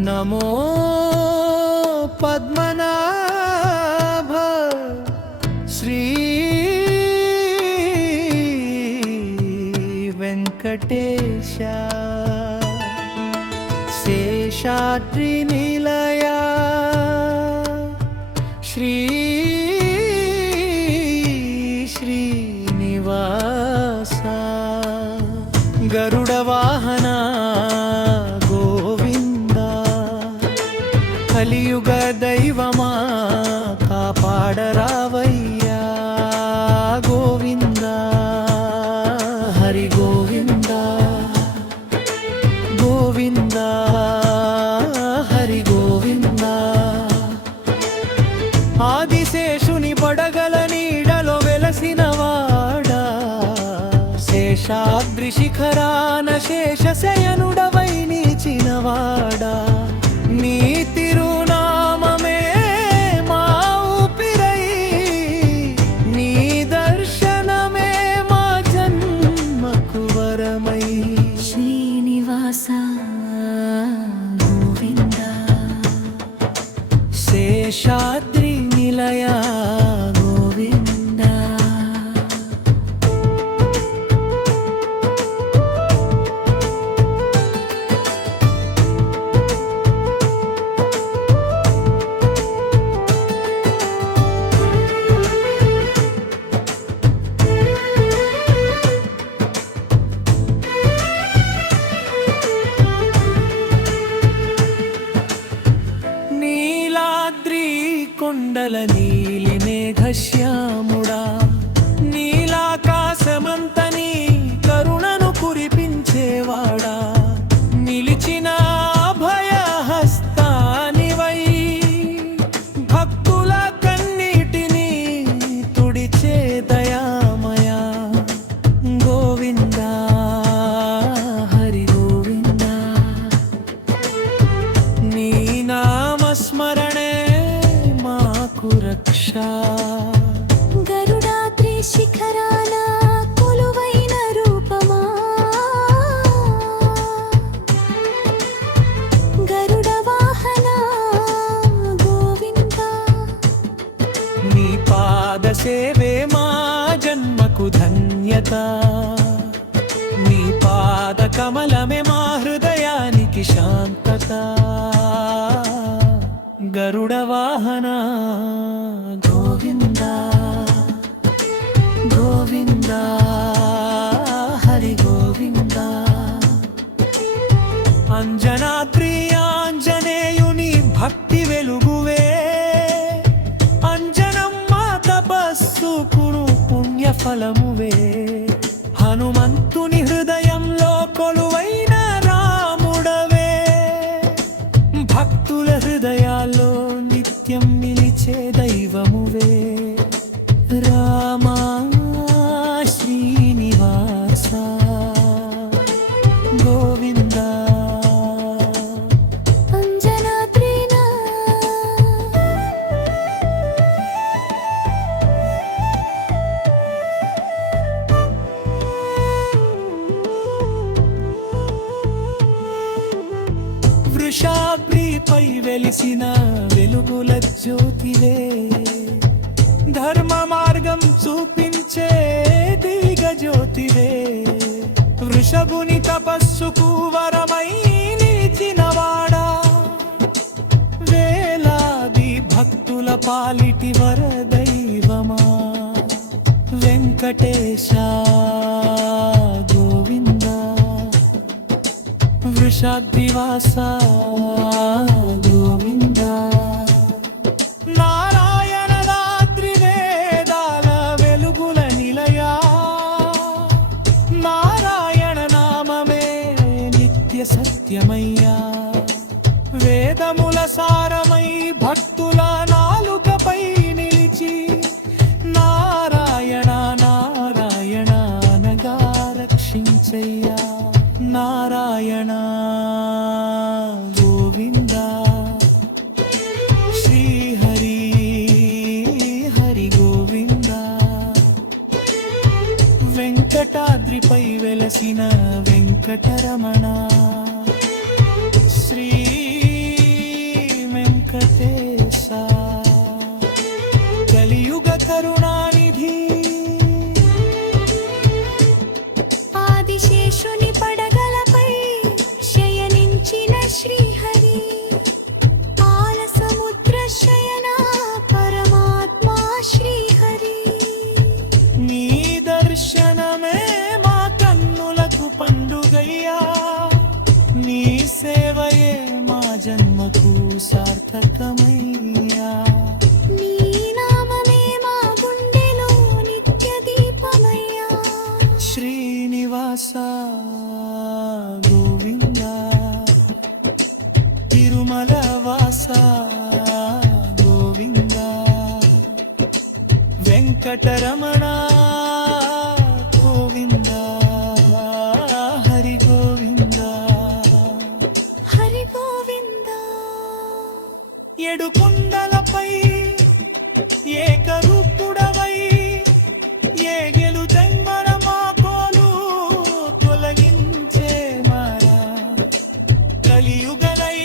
నమో పద్మనాభ శ్రీ వెంకటేశ శేషాద్రి నిలయ శ్రీ శ్రీనివాస గరుడ వాహన గోవింద కలియుగ దైవమా కాపాడరావయ్యా గోవింద హరి గోవింద గోవింద హరి గోవింద ఆదిశేషుని పడగల నీడలో వెలసినవాడా శేషాద్రి శిఖరాన శేషశయనుడవై నిలిచినవాడా నీ తిరునామమే మా ఊపిరై నీ దర్శనమే మా జన్మకు వరమై శ్రీనివాస గోవింద శేషాద్రి నిలయ గోవింద నీలాద్రి కొండల నీలి మేఘశ్యాముడా నీలాకాశమంతని కరుణను కురిపించేవాడా నిలిచిన అభయహస్తానివై భక్తుల కన్నీటిని తుడిచే దయామయా గోవింద హరి గోవింద నీ నామస్మరణే మాకు రక్ష గరుడాద్రి శిఖరాన కొలువైన రూపమా గరుడ వాహన గోవింద నీ పాద సేవే మా జన్మకు ధన్యత నీ పాద కమలమే మా హృదయానికి శాంతత గరుడ వాహన గోవింద గోవింద హరి గోవింద అంజనాద్రి ఆంజనేయుని భక్తి వెలుగువే అంజనమ్మ తపస్సుకును పుణ్యఫలమువే హనుమంతుని హృదయంలో కొలువైన రాముడవే భక్తుల హృదయాల్లో నిత్యం నిలిచే దైవమువే రామా శ్రీనివాస గోవింద అంజనాద్రినా వృషాద్రిపై వెలిసిన వెలుగుల జ్యోతివే ధర్మ మార్గం చూపించే దిగ జ్యోతివే వృషభుని తపస్సుకు వరమై నిలిచినవాడా వేలాది భక్తుల పాలిటి వరదైవమా వెంకటేశ గోవింద వృషాద్రివాస గోవింద నారాయణ రాత్రి వేదాల వెలుగుల నిలయా నారాయణ నామమే నిత్య సత్యమయ్యా వేదముల సారమై భక్తుల నాలుకపై నిలిచి నారాయణ నారాయణ అనగా రక్షించయ్యా నారాయణ గోవింద శ్రీహరి హరి గోవింద వెంకటాద్రిపై వెలసిన వెంకటరమణ శ్రీ శ్రీహరి పాల సముద్ర శయనా పరమాత్మా శ్రీహరి నీ దర్శనమే మా కన్నులకు పండుగయ్యా నీ సేవయే మా జన్మకు సార్థకమయ్యా నీ నామమే మా గుండెలో నిత్య దీపమయ్యా శ్రీనివాస గోవింద తిరుమల వాస గోవింద వెంకటరమణ గోవింద హరి గోవింద హరి గోవింద ఏడు కొండలపై ఏకరూపుడవై ఏగెలు జన్మన మా కోలు తొలగించే మారా కలియుగలై